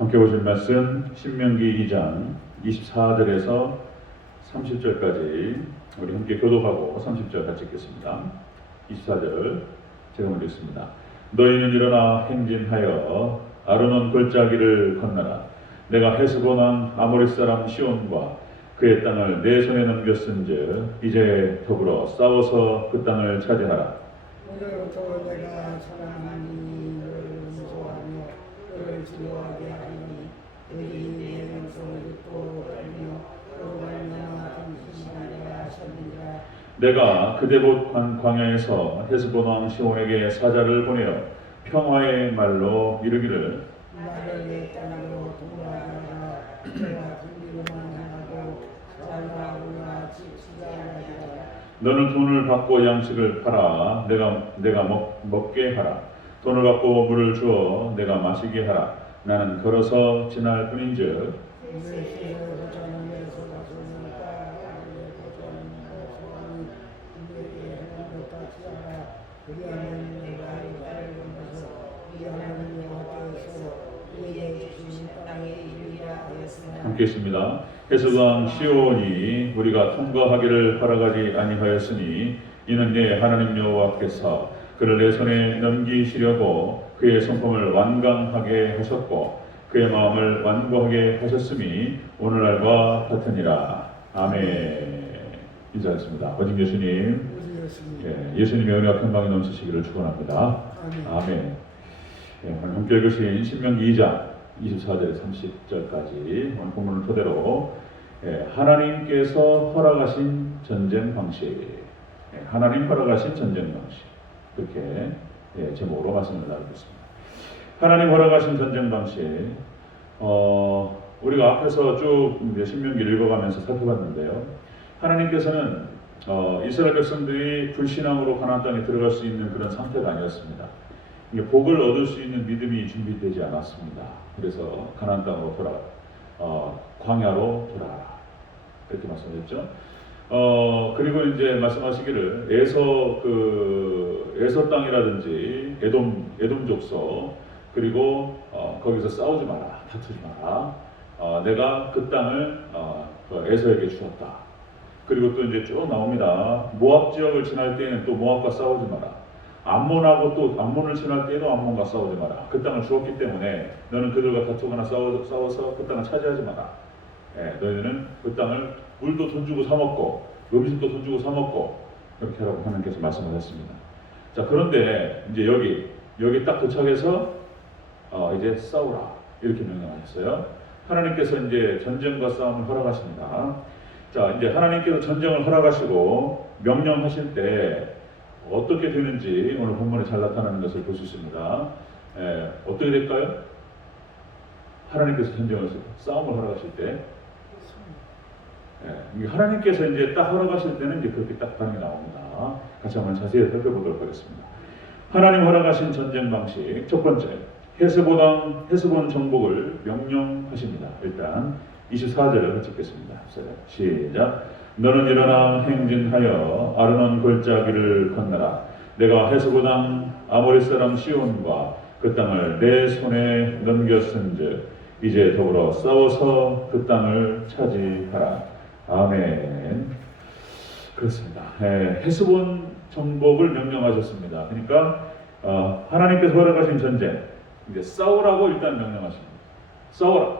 함께 보실 말씀 신명기 2장 24절에서 30절까지 우리 함께 교독하고 30절 같이 읽겠습니다. 24절 제가 먼저 읽습니다. 너희는 일어나 행진하여 아르논 골짜기를 건너라. 내가 헤스본 왕 아모리 사람 시온과 그의 땅을 내 손에 넘겼은즉 이제 더불어 싸워서 그 땅을 차지하라. 오늘부터 내가 사랑하니 너를 용서하며 너를 즐거워하게 하리니 너희 내 명성을 듣고 알며 그로 말미암아 당신이 내가 하셨느니라. 내가 그대봇 광야에서 헤스본 왕 시온에게 사자를 보내어 평화의 말로 이르기를 나를 내 땅으로 동거하게 하라. 내가 궁리로만 행하고 잘나오나 지치지 아니하리라. 너는 돈을 받고 양식을 팔아 내가 먹게 하라. 돈을 받고 물을 주어 내가 마시게 하라. 나는 걸어서 지날 뿐인즉 내 시를 고쳐는 내 소가수는 따라가게 고쳐는 내 소원이 내게 행한 것 같이 하라. 그리하면 내가 이를 건너서 이 하나님 여호와께서 우리에게 주신 땅에 이르리라 하였으나. 함께 있습니다. 헤스본 시온이 우리가 통과하기를 허락하지 아니하였으니 이는 내 하나님 여호와께서 그를 내 손에 넘기시려고 그의 성품을 완강하게 하셨고 그의 마음을 완고하게 하셨음이 오늘날과 같으니라. 아멘. 인사하겠습니다. 오직 예수님, 예수님의 은혜와 평강이 넘치시기를 축원합니다. 아멘. 오늘 함께 읽으신 신명기 2장 24절 30절까지 오늘 본문을 토대로 하나님께서 허락하신 전쟁 방식, 하나님 허락하신 전쟁 방식, 그렇게 제목으로 말씀을 나누고 있습니다. 하나님 허락하신 전쟁 방식, 우리가 앞에서 쭉 신명기를 읽어가면서 살펴봤는데요. 하나님께서는 이스라엘 백성들이 불신앙으로 가나안 땅에 들어갈 수 있는 그런 상태가 아니었습니다. 복을 얻을 수 있는 믿음이 준비되지 않았습니다. 그래서 가나안 땅으로 광야로 돌아가라 이렇게 말씀하셨죠. 그리고 이제 말씀하시기를 에서 땅이라든지 에돔 족속 그리고 거기서 싸우지 마라, 다투지 마라. 내가 그 땅을 에서에게 주었다. 그리고 또 이제 쭉 나옵니다. 모압 지역을 지날 때에는 또 모압과 싸우지 마라. 암몬하고 또 암몬을 지날 때에도 암몬과 싸우지 마라. 그 땅을 주었기 때문에 너는 그들과 다투거나 싸워서 그 땅을 차지하지 마라. 너희들은 그 땅을 물도 돈 주고 사 먹고 음식도 돈 주고 사 먹고 그렇게 하라고 하나님께서 말씀하셨습니다. 자, 그런데 이제 여기 딱 도착해서 이제 싸우라 이렇게 명령하셨어요. 하나님께서 이제 전쟁과 싸움을 허락하십니다. 자, 이제 하나님께서 전쟁을 허락하시고 명령하실 때 어떻게 되는지 오늘 본문에 잘 나타나는 것을 볼 수 있습니다. 어떻게 될까요? 하나님께서 싸움을 허락하실 때, 하나님께서 이제 딱 허락하실 때는 이제 그렇게 딱 반응이 나옵니다. 같이 한번 자세히 살펴보도록 하겠습니다. 하나님 허락하신 전쟁 방식 첫 번째, 헤스본 정복을 명령하십니다. 일단 24절을 같이 읽겠습니다. 시작. 너는 일어나 행진하여 아르논 골짜기를 건너라. 내가 헤스본 왕 아모리 사람 시온과 그 땅을 내 손에 넘겼은즉 이제 더불어 싸워서 그 땅을 차지하라. 아멘. 그렇습니다. 헤스본 정복을 명령하셨습니다. 그러니까 하나님께서 허락하신 전쟁, 이제 싸우라고 일단 명령하십니다. 싸워라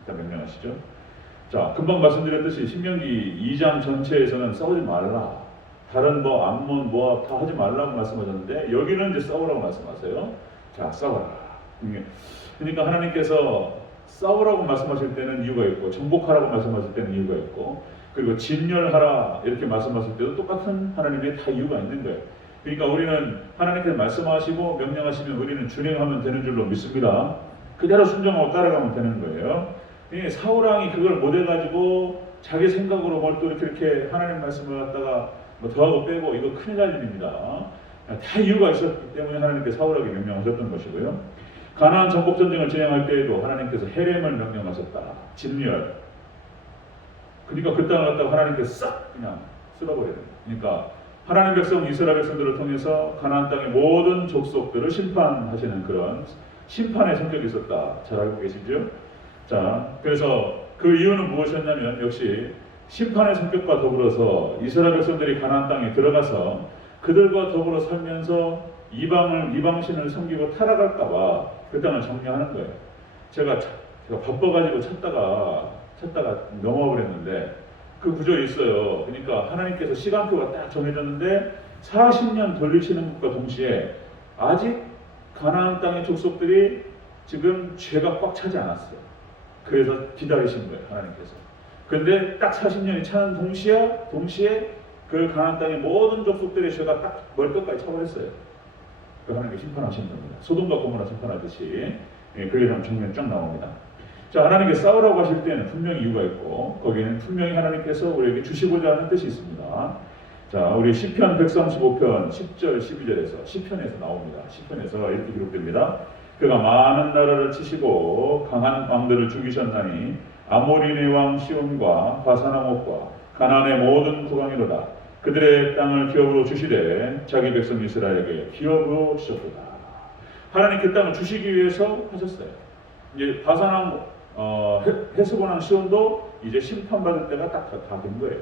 일단 명령하시죠. 자, 금방 말씀드렸듯이 신명기 2장 전체에서는 싸우지 말라. 다른 암몬, 모압 다 하지 말라고 말씀하셨는데 여기는 이제 싸우라고 말씀하세요. 자, 싸워라. 그러니까 하나님께서 싸우라고 말씀하실 때는 이유가 있고 정복하라고 말씀하실 때는 이유가 있고 그리고 진멸하라 이렇게 말씀하실 때도 똑같은 하나님의 다 이유가 있는 거예요. 그러니까 우리는 하나님께서 말씀하시고 명령하시면 우리는 준행하면 되는 줄로 믿습니다. 그대로 순종하고 따라가면 되는 거예요. 사울왕이 그걸 못해가지고 자기 생각으로 뭘 또 이렇게 하나님 말씀을 갖다가 더하고 빼고 이거 큰일 날 일입니다. 다 이유가 있었기 때문에 하나님께서 사울에게 명령하셨던 것이고요. 가나안 정복 전쟁을 진행할 때에도 하나님께서 헤렘을 명령하셨다. 진멸. 그러니까 그 땅을 갖다가 하나님께서 싹 그냥 쓸어버려요. 그러니까 하나님 백성 이스라엘 백성들을 통해서 가나안 땅의 모든 족속들을 심판하시는 그런 심판의 성격이 있었다. 잘 알고 계시죠? 자, 그래서 그 이유는 무엇이었냐면 역시 심판의 성격과 더불어서 이스라엘 백성들이 가나안 땅에 들어가서 그들과 더불어 살면서 이방신을 섬기고 타락할까봐 그 땅을 정리하는 거예요. 제가 바빠가지고 찾다가 넘어가 버렸는데 그 구절이 있어요. 그러니까 하나님께서 시간표가 딱 정해졌는데 40년 돌리시는 것과 동시에 아직 가나안 땅의 족속들이 지금 죄가 꽉 차지 않았어요. 그래서 기다리신 거예요, 하나님께서. 근데 딱 40년이 차는 동시에 그 가나안 땅의 모든 족속들의 죄가 딱 머리끝까지 차버렸어요. 그 하나님께 심판하신 겁니다. 소돔과 고모라 심판하듯이. 그게 다음 정면 쫙 나옵니다. 자, 하나님께 싸우라고 하실 때는 분명히 이유가 있고 거기에는 분명히 하나님께서 우리에게 주시고자 하는 뜻이 있습니다. 자, 우리 시편 135편 10절 12절에서 시편에서 나옵니다. 시편에서 이렇게 기록됩니다. 그가 많은 나라를 치시고 강한 왕들을 죽이셨나니 아모리네 왕 시온과 바산왕 옥과 가나안의 모든 국왕이로다. 그들의 땅을 기업으로 주시되 자기 백성 이스라엘에게 기업으로 주셨도다. 하나님 그 땅을 주시기 위해서 하셨어요. 이제 바산왕 헤스본왕 시온도 이제 심판받을 때가 딱 다 된 거예요.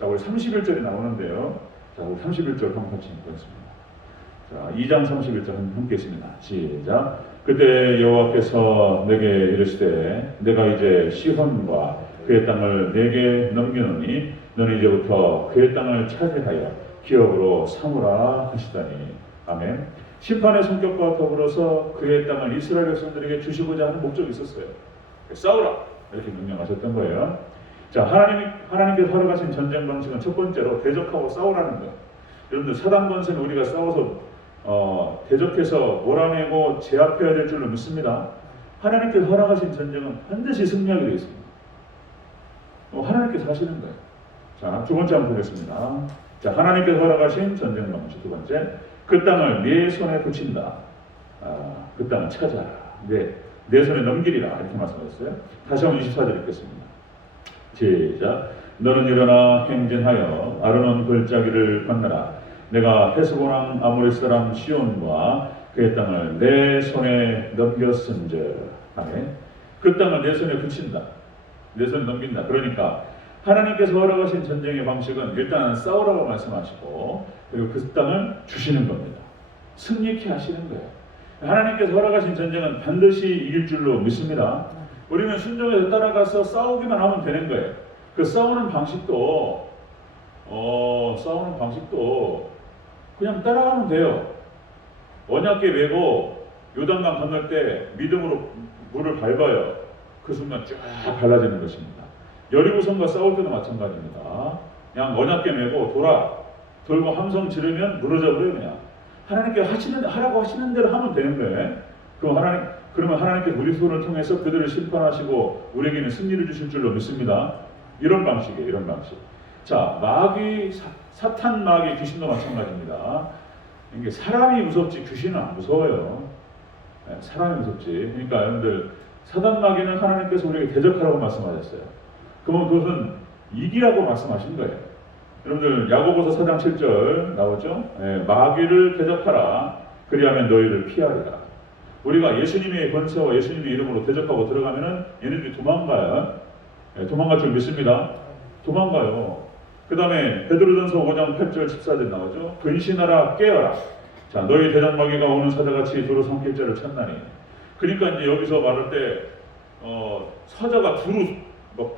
자, 우리 31절이 나오는데요. 자, 우리 31절 한번 같이 읽겠습니다. 자, 2장 31절 함께 있습니다. 시작. 그때 여호와께서 내게 이르시되 내가 이제 시혼과 그의 땅을 내게 넘기노니 너는 이제부터 그의 땅을 차지하여 기업으로 삼으라 하시다니. 아멘. 심판의 성격과 더불어서 그의 땅을 이스라엘 백성들에게 주시고자 하는 목적이 있었어요. 싸우라 이렇게 명령하셨던 거예요. 자, 하나님께서 허락하신 전쟁 방식은 첫 번째로 대적하고 싸우라는 거예요. 여러분들 사단 권세는 우리가 싸워서 대적해서 몰아내고 제압해야 될 줄로 믿습니다. 하나님께서 허락하신 전쟁은 반드시 승리하게 되어 있습니다. 하나님께서 하시는 거예요. 자, 두 번째 한번 보겠습니다. 자, 하나님께서 허락하신 전쟁 방식 두 번째, 그 땅을 네 손에 붙인다. 그 땅을 찾아 내 손에 넘기리라 이렇게 말씀하셨어요. 다시 한번 24절 읽겠습니다. 시작. 너는 일어나 행진하여 아르논 골짜기를 건너라. 내가 헤스본왕 아모리 사람 시온과 그의 땅을 내 손에 넘겼은즉. 아멘. 그 땅을 내 손에 붙인다. 내 손에 넘긴다. 그러니까 하나님께서 허락하신 전쟁의 방식은 일단은 싸우라고 말씀하시고 그리고 그 땅을 주시는 겁니다. 승리케 하시는 거예요. 하나님께서 허락하신 전쟁은 반드시 이길 줄로 믿습니다. 우리는 순종해서 따라가서 싸우기만 하면 되는 거예요. 그 싸우는 방식도 그냥 따라가면 돼요. 언약궤 메고 요단강 건널 때 믿음으로 물을 밟아요. 그 순간 쫙 갈라지는 것입니다. 여리고성과 싸울 때도 마찬가지입니다. 그냥 언약궤 메고 돌고 함성 지르면 무너져 버려요. 그냥 하나님께 하라고 하시는 대로 하면 되는 거예요. 그러면 하나님께서 우리 손을 통해서 그들을 심판하시고 우리에게는 승리를 주실 줄로 믿습니다. 이런 방식이에요. 이런 방식. 자, 사탄 마귀 귀신도 마찬가지입니다. 이게 사람이 무섭지 귀신은 안 무서워요. 네, 사람이 무섭지. 그러니까 여러분들 사탄 마귀는 하나님께서 우리에게 대적하라고 말씀하셨어요. 그러면 그것은 이기라고 말씀하신 거예요. 여러분들 야고보서 4장 7절 나오죠? 네, 마귀를 대적하라. 그리하면 너희를 피하리라. 우리가 예수님의 권세와 예수님의 이름으로 대적하고 들어가면은 얘네들이 도망가요. 네, 도망갈 줄 믿습니다. 도망가요. 그 다음에 베드로전서 5장 8절 14절 나오죠. 근신하라 깨어라. 자, 너희 대장 마귀가 오는 사자같이 두루 삼킬 자를 찾나니. 그러니까 이제 여기서 말할 때 사자가 두루 막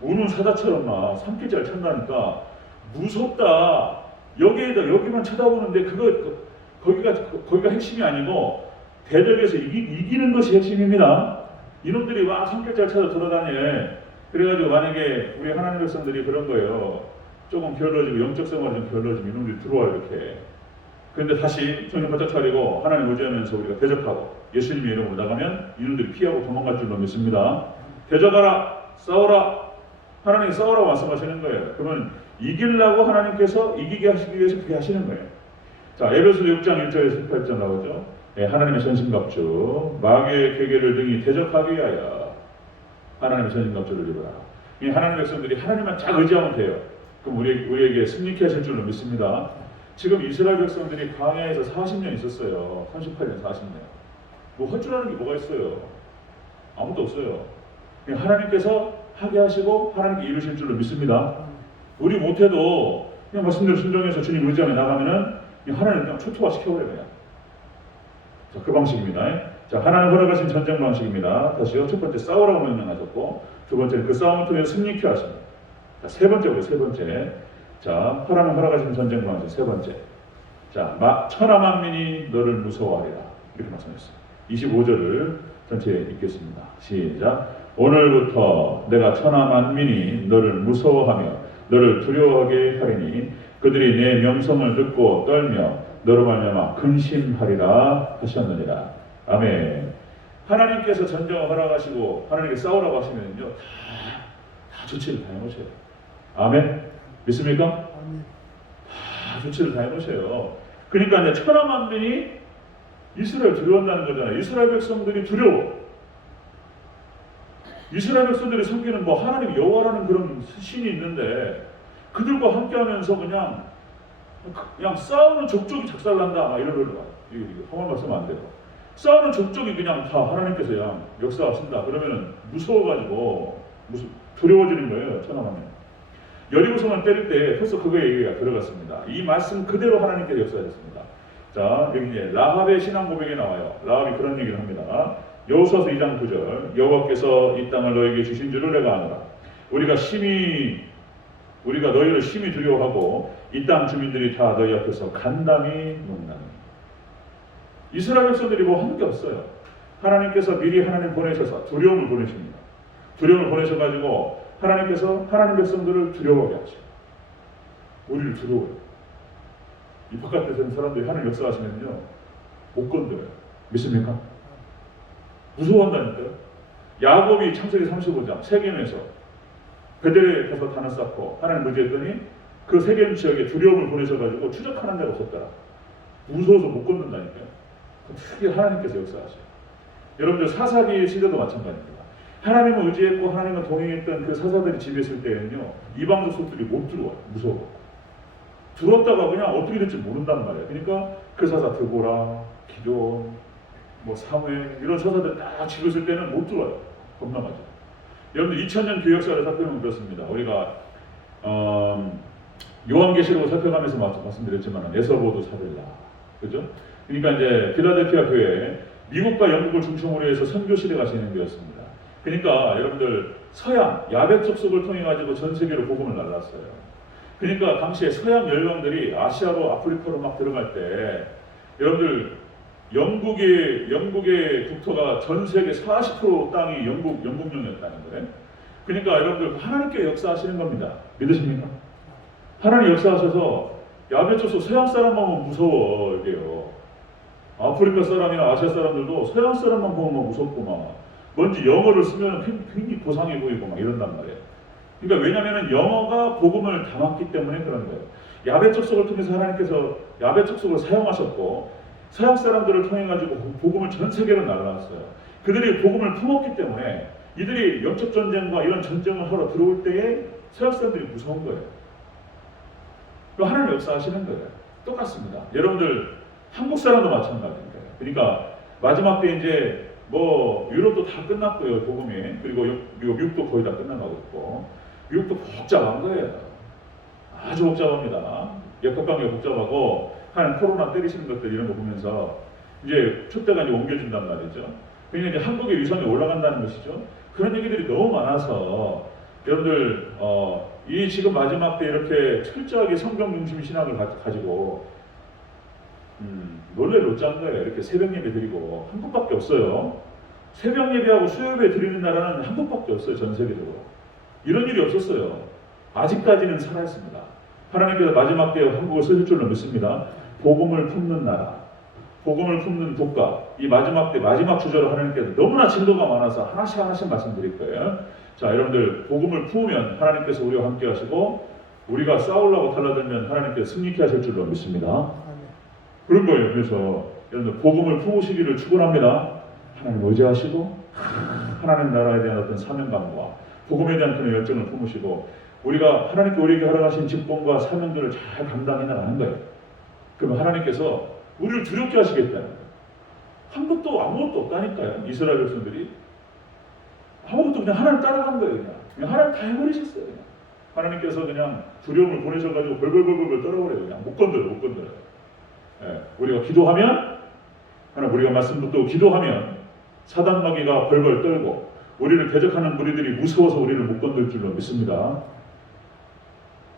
오는 사자처럼 막 삼킬 자를 찾나니까 무섭다. 여기만 쳐다보는데 거기가 핵심이 아니고 대적에서 이기는 것이 핵심입니다. 이놈들이 막 삼킬자를 찾아 돌아다녀. 그래가지고 만약에 우리 하나님 백성들이 그런 거예요. 조금 게을러지고 영적 생활이 좀 게을러지면 이놈들이 들어와요 이렇게. 그런데 다시 정신 바짝 차리고 하나님 의지하면서 우리가 대적하고 예수님의 이름으로 나가면 이놈들이 피하고 도망갈 줄로 믿습니다. 대적하라, 싸워라. 하나님이 싸우라고 말씀하시는 거예요. 그러면 이기려고 하나님께서 이기게 하시기 위해서 그렇게 하시는 거예요. 자, 에베소 6장 1절에서 18절 나오죠. 하나님의 전신갑주 마귀의 괴계를 등이 대적하기 위하여 하나님의 전신갑주를 입어라. 이 하나님의 백성들이 하나님만 잘 의지하면 돼요. 그럼 우리에게 승리케 하실 줄로 믿습니다. 지금 이스라엘 백성들이 광야에서 40년 있었어요. 38년, 40년. 뭐 할 줄 아는 게 뭐가 있어요? 아무것도 없어요. 그냥 하나님께서 하게 하시고 하나님께 이루실 줄로 믿습니다. 우리 못해도 그냥 말씀대로 순종해서 주님 의지하며 나가면은 하나님 그냥 초토화 시켜버려요. 그냥. 자, 그 방식입니다. 자, 하나님 허락하신 전쟁 방식입니다. 다시요. 첫 번째 싸우라고 명령하셨고, 두 번째는 그 싸움을 통해서 승리케 하십니다. 자, 세 번째고요. 세 번째. 자, 하나님 허락하신 전쟁 방식 세 번째. 자, 천하 만민이 너를 무서워하리라. 이렇게 말씀하셨어요. 25절을 전체 읽겠습니다. 시작. 오늘부터 내가 천하 만민이 너를 무서워하며 너를 두려워하게 하리니 그들이 내 명성을 듣고 떨며 너로 말미암아 근심하리라 하셨느니라. 아멘. 하나님께서 전쟁을 허락하시고 하나님께 싸우라고 하시면요 다 조치를 다 해놓으셔요. 아멘. 믿습니까? 아멘. 다 조치를 다 해놓으셔요. 그러니까 이제 천하 만민이 이스라엘 두려워한다는 거잖아요. 이스라엘 백성들이 두려워. 이스라엘 백성들이 섬기는 뭐 하나님 여호와라는 그런 신이 있는데 그들과 함께하면서 그냥 싸우는 족족이 작살난다. 막 이러는 거야. 이거 험한 말씀 안 돼요. 싸우는 족족이 그냥 다 하나님께서 그냥 역사하신다. 그러면은 무서워가지고 두려워지는 거예요. 천하만면. 여리고성을 때릴 때 벌써 그거의 얘기가 들어갔습니다. 이 말씀 그대로 하나님께서 역사하셨습니다. 자, 여기 이제 라합의 신앙 고백에 나와요. 라합이 그런 얘기를 합니다. 여호수아서 2장 9절. 여호와께서 이 땅을 너에게 주신 줄을 내가 아노라. 우리가 너희를 심히 두려워하고 이 땅 주민들이 다 너희 앞에서 간담이 녹나니. 이스라엘 백성들이 뭐 하는 게 없어요. 하나님께서 미리 하나님 보내셔서 두려움을 보내십니다. 두려움을 보내셔가지고 하나님께서 하나님 백성들을 두려워하게 하죠. 우리를 두려워해요. 이 바깥에 있는 사람들이 하나님 역사하시면요 못 건드려요. 믿습니까? 무서워한다니까요. 야곱이 창세기 35장 세겜에서 베델에 가서 단을 쌓고 하나님 의지했더니 그 세겜 지역에 두려움을 보내셔가지고 추적하는 데가 없었더라. 무서워서 못 건든다니까요. 특히 하나님께서 역사하셔요. 여러분들 사사기 시대도 마찬가지입니다. 하나님을 의지했고 하나님과 동행했던 그 사사들이 집에 있을 때는요 이방 족속들이 못 들어와요. 무서워. 들어왔다가 그냥 어떻게 될지 모른단 말이에요. 그러니까 그 사사 드보라, 기도원, 뭐 사무엘 이런 사사들 다 집에 있을 때는 못 들어와요. 겁나가죠. 여러분들 2000년 교회 역사를 살펴보면 그렇습니다. 우리가 요한계시록을 살펴가면서 말씀드렸지만 에서보도 사빌라, 그죠? 그러니까 이제 필라델피아 교회 미국과 영국을 중심으로 해서 선교 시대가 진행되었습니다. 그러니까 여러분들 서양 야벳 족속을 통해 가지고 전 세계로 복음을 날랐어요. 그러니까 당시에 서양 열강들이 아시아로 아프리카로 막 들어갈 때 여러분들 영국의 국토가 전 세계 40% 땅이 영국령이었다는 거예요. 그러니까 여러분들 하나님께 역사하시는 겁니다. 믿으십니까? 하나님 역사하셔서 야벳 족속 서양 사람만 보면 무서워 이게요. 아프리카 사람이나 아시아 사람들도 서양 사람만 보면 무섭고 막 뭔지 영어를 쓰면 굉장히 고상해 보이고 막 이런단 말이에요. 그러니까 왜냐하면 영어가 복음을 담았기 때문에 그런 거예요. 야벳 족속을 통해서 하나님께서 야벳 족속을 사용하셨고 서양 사람들을 통해 가지고 복음을 전 세계로 날라왔어요. 그들이 복음을 품었기 때문에 이들이 영적 전쟁과 이런 전쟁을 하러 들어올 때에 서양 사람들이 무서운 거예요. 하나님 역사하시는 거예요. 똑같습니다. 여러분들 한국 사람도 마찬가지인 거예요. 그러니까 마지막 때 이제 뭐 유럽도 다 끝났고요, 복음이. 그리고 미국도 거의 다 끝나가고 있고 미국도 복잡한 거예요. 아주 복잡합니다. 역학관계가 복잡하고 하나님 코로나 때리시는 것들 이런 거 보면서 이제 촛대가 이제 옮겨진단 말이죠. 그러니까 이제 한국의 위상이 올라간다는 것이죠. 그런 얘기들이 너무 많아서 여러분들 이 지금 마지막 때 이렇게 철저하게 성경 중심 신학을 가지고 놀래 놓자는 거예요. 이렇게 새벽 예배 드리고 한국밖에 없어요. 새벽 예배하고 수요예배 드리는 나라는 한국밖에 없어요. 전 세계적으로. 이런 일이 없었어요. 아직까지는 살아있습니다. 하나님께서 마지막 때에 한국을 쓰실 줄로 믿습니다. 복음을 품는 나라, 복음을 품는 국가, 이 마지막 때 마지막 주제로 하나님께서 너무나 진도가 많아서 하나씩 말씀드릴 거예요. 자, 여러분들 복음을 품으면 하나님께서 우리와 함께 하시고 우리가 싸우려고 달라들면 하나님께서 승리케 하실 줄로 믿습니다. 그런 거예요. 그래서 여러분들 복음을 품으시기를 축원합니다. 하나님 의지하시고 하나님 나라에 대한 어떤 사명감과 복음에 대한 그런 열정을 품으시고 우리가 하나님께 우리에게 허락하신 직분과 사명들을 잘 감당해 나가는 거예요. 그러면 하나님께서 우리를 두렵게 하시겠다는 거예요. 한 것도 아무것도 없다니까요. 이스라엘 백성들이 아무것도 그냥 하나님 따라간 거예요. 그냥 하나님 다 해버리셨어요. 그냥. 하나님께서 그냥 두려움을 보내셔가지고 벌벌벌벌 떨어버려요. 그냥 못 건드려요. 못 건드려요. 예, 우리가 기도하면 하나 우리가 말씀 붙들고 기도하면 사단 마귀가 벌벌 떨고 우리를 대적하는 무리들이 무서워서 우리를 못 건들 줄로 믿습니다.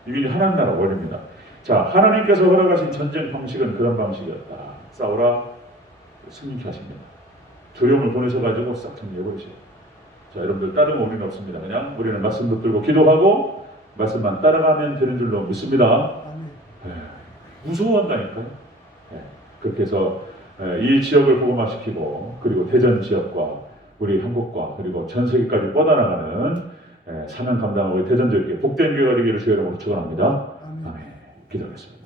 이게 이제 하나님 나라 원리입니다. 자, 하나님께서 허락하신 전쟁 방식은 그런 방식이었다. 싸우라 승리케 하십니다. 두려움을 보내셔가지고 싹 정리해버리셔요. 자, 여러분들 다른 거 우리는 없습니다. 그냥 우리는 말씀 붙들고 기도하고 말씀만 따라가면 되는 줄로 믿습니다. 아멘. 무서워한다니까요. 그렇게 해서 이 지역을 복음화시키고 그리고 대전 지역과 우리 한국과 그리고 전 세계까지 뻗어나가는 사명 감당하고 대전 지역에 복된 교회가 되기를 주의 이름으로 축원합니다. 아멘. 아멘. 기도하겠습니다.